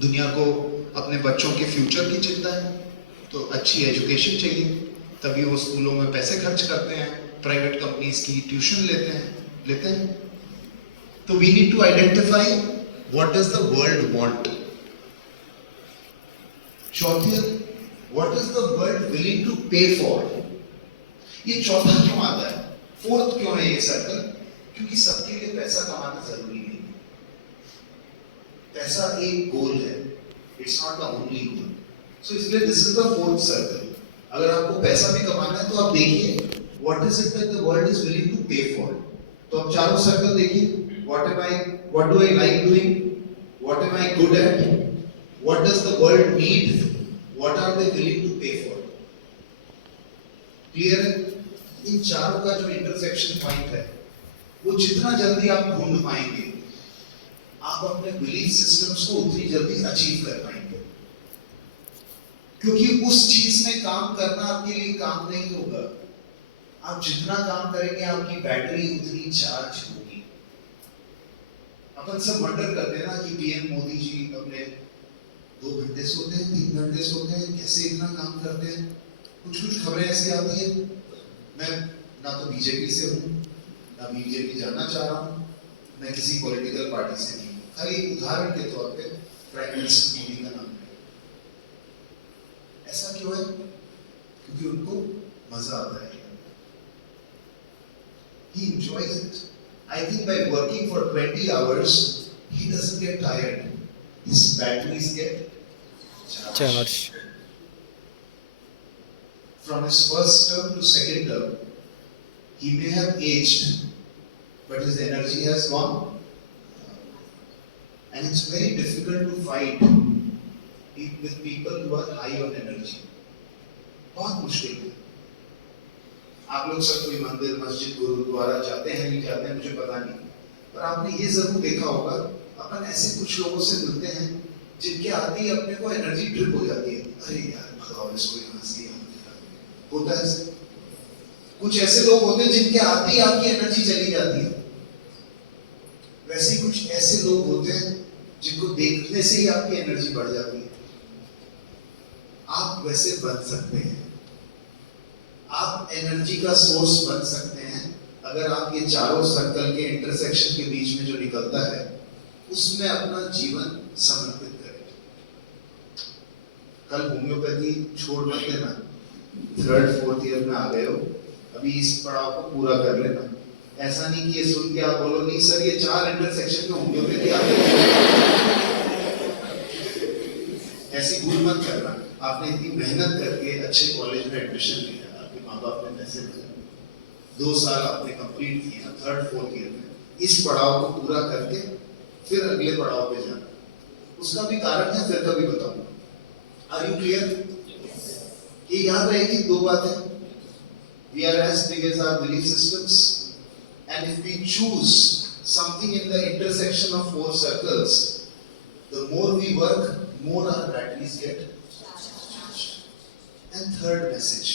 दुनिया को अपने बच्चों के फ्यूचर की चिंता है, तो अच्छी एजुकेशन चाहिए, तभी वो स्कूलों में पैसे खर्च करते हैं, प्राइवेट कंपनीज की ट्यूशन लेते हैं। तो we need to identify what does the world want. चौथी, what is the world willing to pay for. ये चौथा क्यों आता है, फोर्थ क्यों है ये सर्कल? क्योंकि सबके लिए पैसा कमाना जरूरी नहीं। पैसा एक गोल है, it's not the only goal. So इसलिए this is the fourth circle. अगर आपको पैसा भी कमाना है तो आप देखिए what is it that the world is willing to pay for. तो आप चारों सर्कल देखिए, what do I like doing, what am I good at, what does the world need, what are they willing to pay for. Clear है? इन चारों का जो intersection point है, वो जितना जल्दी आप ढूंढ पाएंगे, आप अपने बिलीफ सिस्टम्स को उतनी जल्दी अचीव कर पाएंगे। क्योंकि उस चीज में काम करना आपके लिए काम नहीं होगा। आप जितना काम करेंगे आपकी बैटरी उतनी चार्ज होगी। अपन सब वंडर करते हैं ना कि पीएम मोदी जी अपने 2 घंटे सोते हैं, 3 घंटे सोते हैं, कैसे इतना काम करते हैं। कुछ कुछ खबरें ऐसी आती है, मैं ना तो बीजेपी से हूँ, ना बीजेपी जाना चाह रहा हूँ, मैं किसी पॉलिटिकल पार्टी से नहीं, खाली एक उदाहरण के तौर पे प्राइम मिनिस्टर मोदी का नाम है। ऐसा क्यों है? क्योंकि उनको मजा आता है, he enjoys it. I think by working for 20 hours he doesn't get tired, his batteries get charged. From his first term to second term he may have aged, but his energy has gone. And it's very difficult to fight with people who are high on energy. बहुत मुश्किल है। आप लोग सब कोई मंदिर, मस्जिद, गुरुद्वारा जाते हैं नहीं जाते हैं मुझे पता नहीं, पर आपने ये जरूर देखा होगा, अपन ऐसे कुछ लोगों से मिलते हैं जिनके आते ही अपने को एनर्जी ड्रिप हो जाती है। अरे यार भगाओ इसको यहाँ से, यहाँ होता है। कुछ ऐसे लोग होते हैं जिनके आते ही आपकी एनर्जी चली जाती है। वैसे कुछ ऐसे लोग होते हैं जिनको देखने से ही आपकी एनर्जी बढ़ जाती है। आप वैसे बन सकते हैं, आप एनर्जी का सोर्स बन सकते हैं अगर आप ये चारों सर्कल के इंटरसेक्शन के बीच में जो निकलता है उसमें अपना जीवन समर्पित करें। कल होम्योपैथी छोड़ मत देना, 3rd 4th ईयर में आ गए हो, अभी इस पड़ाव को पूरा कर लेना। ऐसा नहीं कि ये सुन के आप बोलो नहीं सर ये 4 इंटरसेक्शन में होम्योपैथी आ गई, ऐसी भूल मत करना। आपने इतनी मेहनत करके अच्छे कॉलेज में एडमिशन लिया, आपके माँ बाप ने पैसे दिए, 2 साल आपने कंप्लीट किया 3rd 4th ईयर में, इस पड़ाव को पूरा करके फिर अगले पड़ाव पे जाना। उसका भी कारण है, फिर कभी बताऊंगा। Are you clear? ये याद रहेगी 2 बातें। We are as big as our belief systems, and if we choose something in the intersection of 4 circles, the more we work, more our batteries get charged. And third message,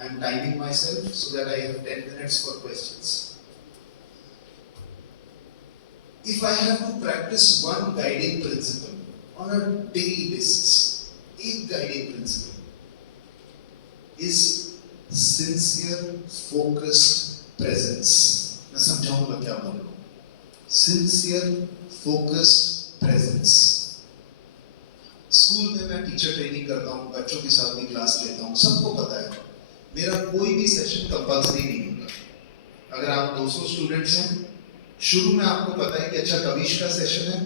I am timing myself so that I have 10 minutes for questions. If I have to practice one guiding principle on a daily basis, एक guiding principle is sincere focused presence. मैं समझाऊंगा क्या बोल रहा हूँ। sincere focused presence. School में मैं teacher training करता हूँ, बच्चों के साथ भी क्लास लेता हूँ, सबको पता है मेरा कोई भी सेशन कंपल्सरी नहीं होता। अगर आप 200 स्टूडेंट्स हैं, शुरू में आपको पता है कि अच्छा कविश का सेशन है,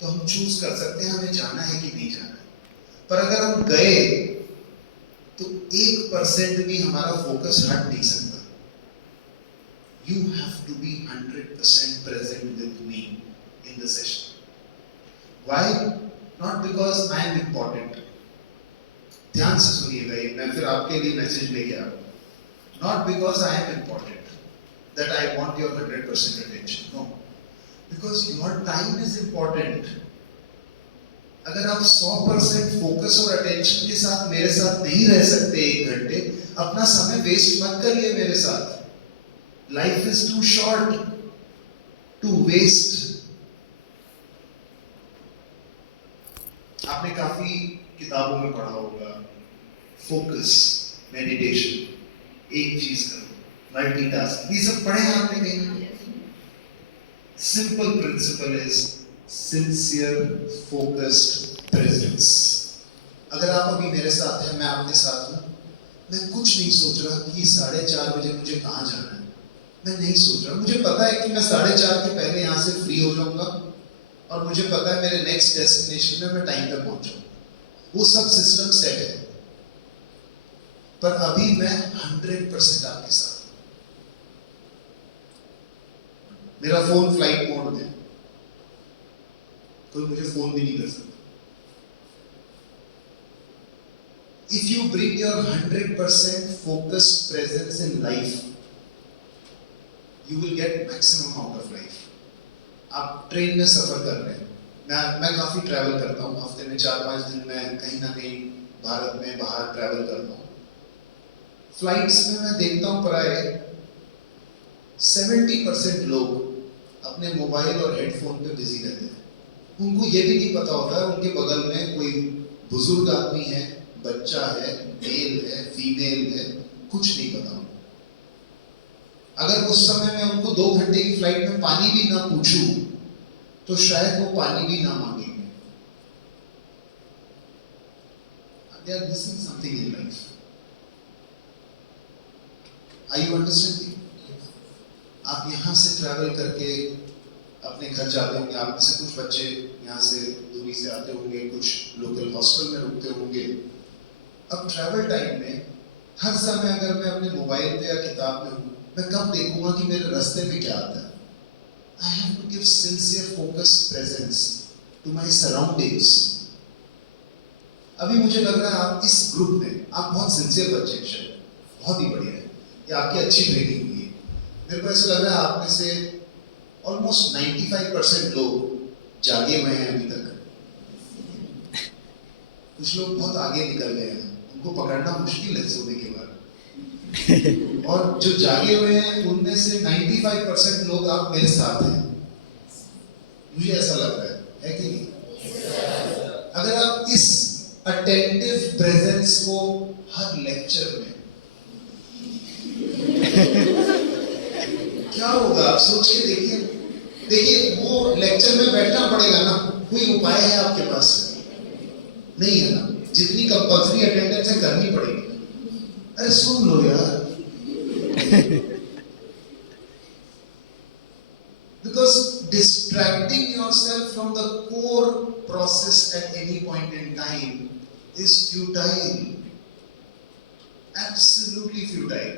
तो हम चूज कर सकते हैं हमें जाना है कि नहीं जाना है। पर अगर हम गए तो 1% भी हमारा फोकस हट नहीं सकता। You have to be 100% present with me in the session. Why? Not because I am important. ध्यान से सुनिएगा, ये मैं फिर आपके लिए मैसेज लेके आ रहा हूँ। Not because I am important, that I want your 100% attention. No, because your time is important. अगर आप 100% फोकस और अटेंशन के साथ मेरे साथ नहीं रह सकते 1 घंटे, अपना समय वेस्ट मत करिए मेरे साथ। Life is too short to waste. आपने काफी किताबों में पढ़ा होगा, फोकस, मेडिटेशन, एक चीज करो, मल्टीटास्क, ये सब पढ़े हैं आपने कहीं ना कहीं? Simple principal is sincere focused presence. अगर आप अभी मेरे साथ हैं, मैं आपके साथ हूं, मैं कुछ नहीं सोच रहा कि 4:30 बजे मुझे कहाँ जाना है, मैं नहीं सोच रहा। मुझे पता है कि मैं 4:30 के पहले यहाँ से फ्री हो जाऊंगा और मुझे पता है मेरे नेक्स्ट डेस्टिनेशन में मैं टाइम पे पहुंचूंगा। वो सब सिस्टम सेट है, पर अभी मैं 100% आपके साथ हूं। मेरा फोन फ्लाइट मोड में, कोई मुझे फोन भी नहीं कर सकता। If you bring your 100% focused presence in life, you will get maximum out of life. आप ट्रेन में सफर कर रहे हैं, मैं काफी ट्रैवल करता हूँ, हफ्ते में 4-5 दिन मैं कहीं ना कहीं भारत में बाहर ट्रैवल करता हूँ। फ्लाइट्स में मैं देखता हूँ प्राय 70% लोग अपने मोबाइल और हेडफोन पे बिजी रहते हैं। उनको ये भी नहीं पता होता है उनके बगल में कोई बुजुर्ग आदमी है, बच्चा है, मेल है, फीमेल है, कुछ नहीं पता उनको। अगर उस समय मैं उनको 2 घंटे की फ्लाइट में पानी भी ना पूछूं तो शायद वो पानी भी ना मांगेंगे। They are missing something in life. Are you understanding? आप यहाँ से ट्रैवल करके अपने घर जाते होंगे, आप में से कुछ बच्चे यहाँ से दूरी से आते होंगे, कुछ लोकल हॉस्टल में रुकते होंगे। अब ट्रैवल टाइम में हर समय अगर मैं अपने मोबाइल पे या किताब में हूँ, मैं कब देखूंगा कि मेरे रास्ते में क्या आता है? I have to give sincere focused presence to my surroundings. अभी मुझे लग रहा है आप इस ग्रुप में, आप बहुत सिंसियर बच्चे हैं, बहुत ही बढ़िया है, ये आपकी अच्छी ट्रेनिंग हुई है। मेरे को ऐसा लग रहा है आप में से ऑलमोस्ट 95% लोग जागे हुए हैं अभी तक। कुछ लोग बहुत आगे निकल गए हैं, उनको पकड़ना मुश्किल है सोने के बाद। और जो जागे हुए हैं उनमें से 95% लोग आप मेरे साथ हैं, मुझे ऐसा लग रहा है कि नहीं? अगर आप इस अटेंटिव प्रेजेंस को हर लेक्चर में क्या होगा आप सोच के देखिए। देखिए वो लेक्चर में बैठना पड़ेगा ना, कोई उपाय है आपके पास? नहीं है ना, जितनी कंपल्सरी अटेंडेंस है करनी पड़ेगी। अरे सुन लो यार। Because distracting yourself from the core process at any point in time is futile, absolutely futile.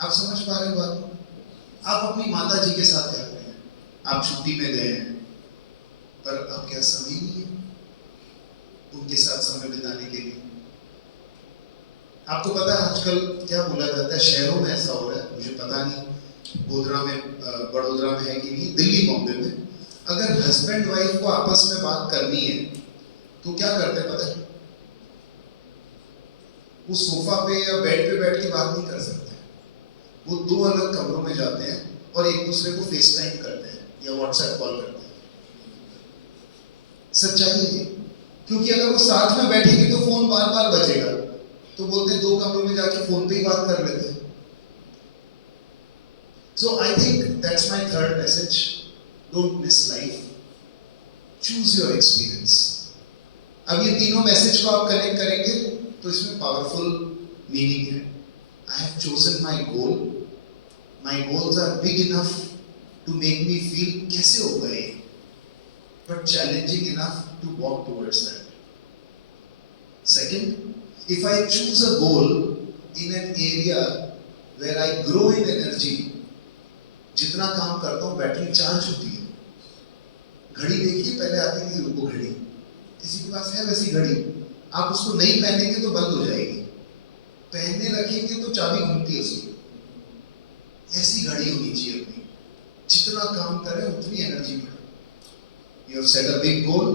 आप समझ पा रहे हो बात को? आप अपनी माता जी के साथ रहते हैं, आप छुट्टी में गए हैं, पर अब क्या समय नहीं है उनके साथ समय बिताने के लिए? आपको पता है आजकल क्या बोला जाता है, शहरों में ऐसा हो रहा है, मुझे पता नहीं गोधरा में, बड़ोदरा में है कि नहीं, दिल्ली बॉम्बे में अगर हस्बैंड वाइफ को आपस में बात करनी है तो क्या करते हैं पता है? वो सोफा पे या बेड पे बैठ के बात नहीं कर सकते, वो 2 अलग कमरों में जाते हैं और एक दूसरे को फेस टाइम करते हैं या व्हाट्सएप कॉल करते हैं। सच्चाई है, क्योंकि अगर वो साथ में बैठेंगे तो फोन बार बार बजेगा, तो बोलते हैं 2 कमरों में जाके फोन पे ही बात कर लेते हैं। So I think that's my third message. Don't miss life. Choose your experience. अब ये तीनों मैसेज को आप कनेक्ट करेंगे तो इसमें पावरफुल मीनिंग है। I have chosen my goal. My goals are big enough to make me feel कैसे होगा ये, but challenging enough to walk towards that. Second, if I choose a goal in an area where I grow in energy, जितना काम करता हूँ battery charge होती है। घड़ी देखिए, पहले आती थी वो घड़ी, किसी के पास है वैसी घड़ी, आप उसको नहीं पहनेंगे तो बंद हो जाएगी, पहनने रखेंगे तो चाबी घूमती है उसकी। ऐसी घड़ी होनी चाहिए अपनी, जितना काम करें उतनी एनर्जी बढ़े। You have set a big goal,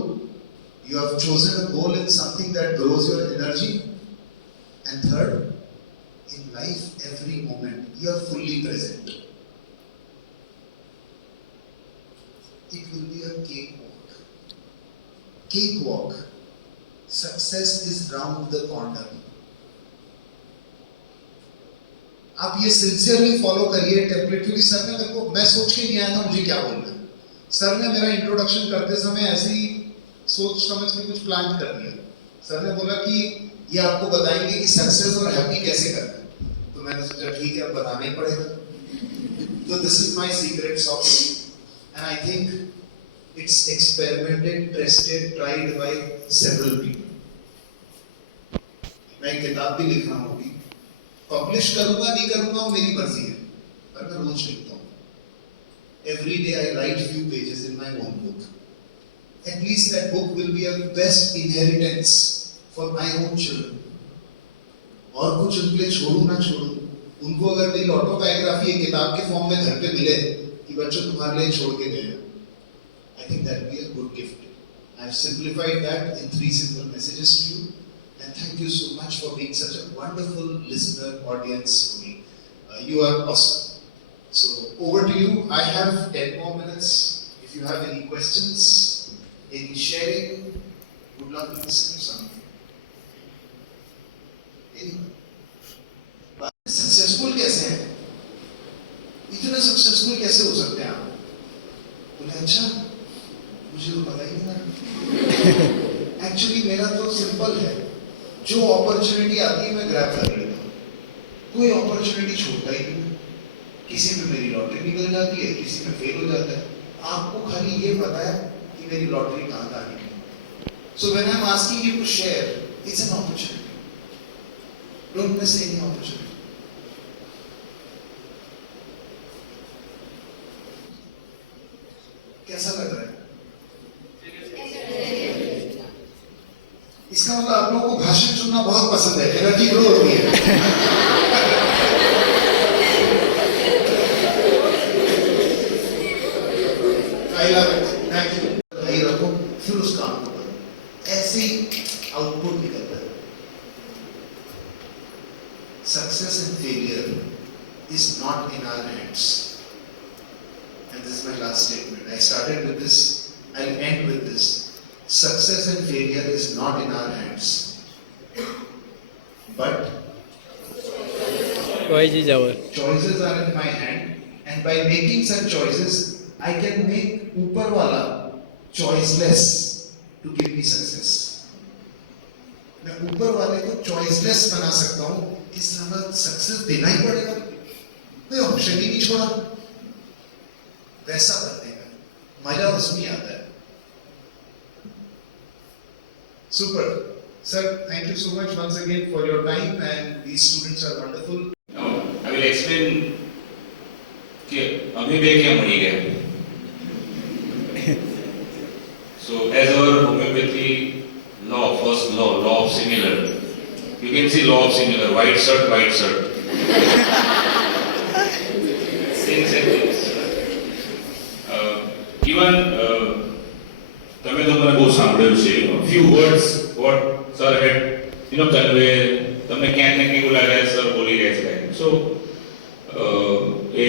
you have chosen a goal in something that grows your energy, and third, in life every moment you are fully present. It will be a cakewalk. cake walk. Success is round the corner. आप ये sincerely follow करिए template, क्योंकि sir ने मेरे को, मैं सोच के नहीं आया था मुझे क्या बोलना है। सर ने मेरा इंट्रोडक्शन करते समय ऐसे ही सोच समझ के कुछ प्लान कर दिया। सर ने बोला कि ये आपको बताएंगे कि सक्सेस और हैप्पी कैसे करना है, तो मैंने सोचा ठीक है अब बताना ही पड़ेगा। तो this is my secret sauce and I think it's experimented, tested, tried by several people. मैं एक किताब भी लिख रहा हूँ, पब्लिश करूंगा नहीं करूंगा वो मेरी मर्जी है, पर मैं रोज लिखता हूँ। Every day I right few pages in my own book. At least that book will be a best inheritance for my own children. और कुछ उनके लिए छोड़ू ना छोड़ू, उनको अगर मेरी ऑटोबायोग्राफी एक किताब के फॉर्म में घर पे मिले कि बच्चों तुम्हारे लिए छोड़ के गए, I think that will be a good gift. I have simplified that in 3 simple messages to you, and thank you so much for being such a wonderful listener audience for me. You are awesome. So over to you. I have 10 more minutes. If you have any questions, any sharing, would love to listen to something. Successful कैसे हैं? इतने successful कैसे हो सकते हैं आप? बोले अच्छा, मुझे तो पता ही नहीं। एक्चुअली मेरा तो सिंपल है, जो अपॉर्चुनिटी आती है मैं ग्रैब कर लेता हूँ, कोई अपॉर्चुनिटी छोड़ता ही नहीं। किसी में मेरी लॉटरी निकल जाती है, किसी में फेल हो जाता है। आपको खाली ये पता है कि मेरी लॉटरी कहाँ का निकली। So when I'm asking you to share, it's an opportunity. Don't miss any opportunity. कैसा लग रहा है? इसका मतलब आप लोगों को भाषण सुनना बहुत पसंद है, एनर्जी ग्रो होती है। I love it. Thank you. भाई रखो, फिर उस काम को करो, ऐसे ही आउटपुट निकलता है। Success and failure is not in our hands. And this is my last statement. I started with this, I'll end with this. Success and failure is not in our hands. But choices are in my hand, and by making such choices, I can make ऊपर वाला choiceless to give me success. मैं ऊपर वाले को choiceless बना सकता हूँ कि साला सक्सेस देना ही पड़ेगा, कोई ऑप्शन ही नहीं छोड़ा। वैसा करने का मजा उसमें आता है। Super, sir. Thank you so much once again for your time, and these students are wonderful. Now I will explain कि अभी भी क्या मरी गया। So as our homeopathy law, first law of similar, you can see law of similar, white shirt. Same things. Even તમે તો મને બહુ સાંભળ્યું છે, few words what sir had convey, તમને ક્યાંક ને ક્યાંક લાગે સર બોલી રહ્યા છે. So એ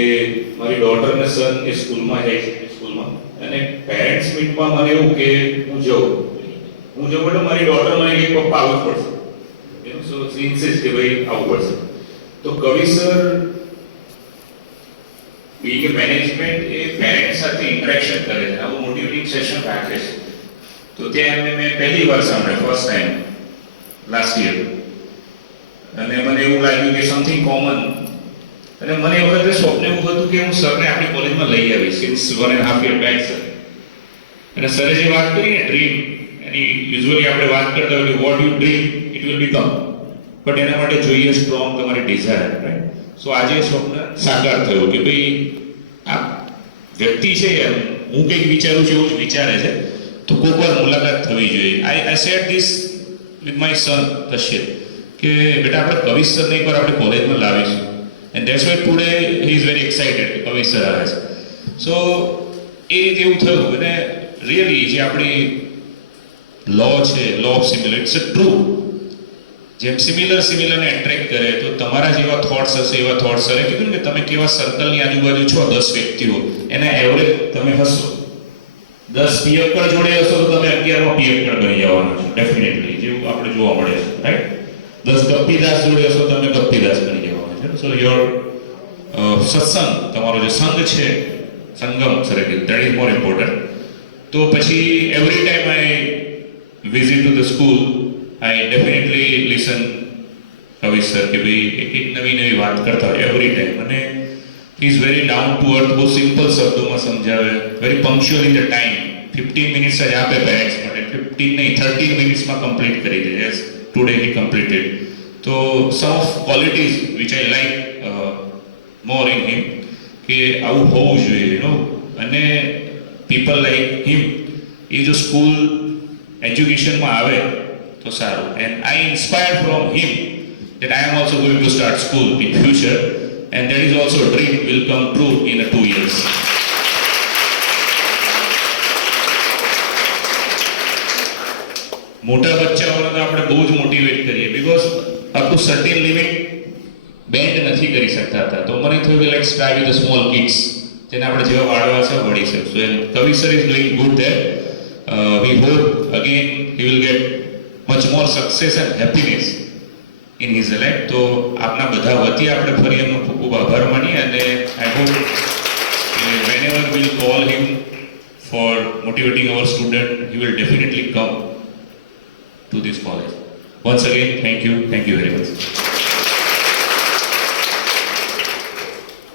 મારી ડોટર ને સન એ સ્કૂલમાં જાય છે, સ્કૂલમાં, અને પેરેન્ટ્સ મીટમાં મને એવું કે હું જઉં એટલે મારી ડોટર મને કે પપ્પા આવવું પડશે, સો શી ઇન્સિસ્ટ કે ભાઈ આવવું પડશે. તો કવિ sir being a management A parents સાથે ઇન્ટરેક્શન કરે છે, આવું મોટિવેટિંગ સેશન રાખે છે. તો ત્યાં એમને મેં પહેલી વાર સાંભળ્યા, ફર્સ્ટ ટાઈમ લાસ્ટ યર, અને મને એવું લાગ્યું કે સમથિંગ કોમન. અને મને એ વખતે સ્વપ્ન એવું હતું કે હું સરને આપણી કોલેજમાં લઈ આવીશ, સિન્સ 1.5 year back સર. અને સરે જે વાત કરી ને ડ્રીમ, એની યુઝ્યુઅલી આપણે વાત કરતા હોય કે what you dream it will become, but એના માટે જોઈએ સ્ટ્રોંગ તમારી ડિઝાયર, રાઈટ? સો આજે સ્વપ્ન સાકાર થયું કે ભાઈ આ વ્યક્તિ છે, હું કંઈક વિચારું છું એવું જ વિચારે છે, તો કોઈક વાર મુલાકાત થવી જોઈએ. I said this with my son Kashyap કે બેટા આપણે કવિ સરને એકવાર આપણે કોલેજમાં લાવીશું, and that's why today he is very excited કે કવિ સર આવે છે. સો એ રીતે એવું થયું. અને રિયલી જે આપણી લો છે, law of similar, it's a true. જેમ સિમિલરને એટ્રેક્ટ કરે, તો તમારા જેવા થોટ્સ હશે એવા થોટ્સ હશે. કીધું કે તમે કેવા સર્કલની આજુબાજુ છો, 10 વ્યક્તિઓ, એના એવરેજ તમે હશો. 10 પિયક્કડ જોડે હશો તો તમે 11મો પિયક્કડ બની જવાના છો ડેફિનેટલી, જેવું આપણે જોવા મળે છે, રાઈટ? 10 કપ્પીદાસ જોડે હશો તો તમે કપ્પીદાસ બની જવાના છો. સો યોર સત્સંગ, તમારો જે સંઘ છે, સંગમ સરેકે, દેટ ઇઝ મોર ઇમ્પોર્ટન્ટ. તો પછી every time I visit to the school I definitely listen કવિ સર કે ભાઈ એક નવી નવી વાત કરતા હોય એવરી ટાઈમ. અને હી is very down to earth, બહુ સિમ્પલ શબ્દોમાં સમજાવે, very punctual in the time. 15 minutes જ આપે પેરેન્ટ્સ માટે, 15 નહીં 13 મિનિટ્સમાં કમ્પ્લીટ કરી દે. Yes, today he completed. તો some of qualities which I like more in him, કે આવું હોવું જોઈએ, યુ નો. અને પીપલ લાઈક હિમ એ જો સ્કૂલ એજ્યુકેશનમાં આવે તો સારું. And I inspire from him that I am also going to start school in future, and that is also a dream will come true in 2 years. મોટા બચ્ચાઓને તો આપણે બહુ જ મોટિવેટ કરીએ, because up to certain limit band નથી કરી શકતા હતા. તો મને થયું કે let's try with the small kids, જેને આપણે જેવા વાળવા છે વળી શકશું. એન્ડ કવિ sir is doing good there. We hope again he will get much more success and happiness in his life. તો આપના બધા વતી આપણે ફરી એમનો ખૂબ ખૂબ આભાર માનીએ. અને I hope whenever will call him for motivating our student, he will definitely come to this college. Once again, thank you very much.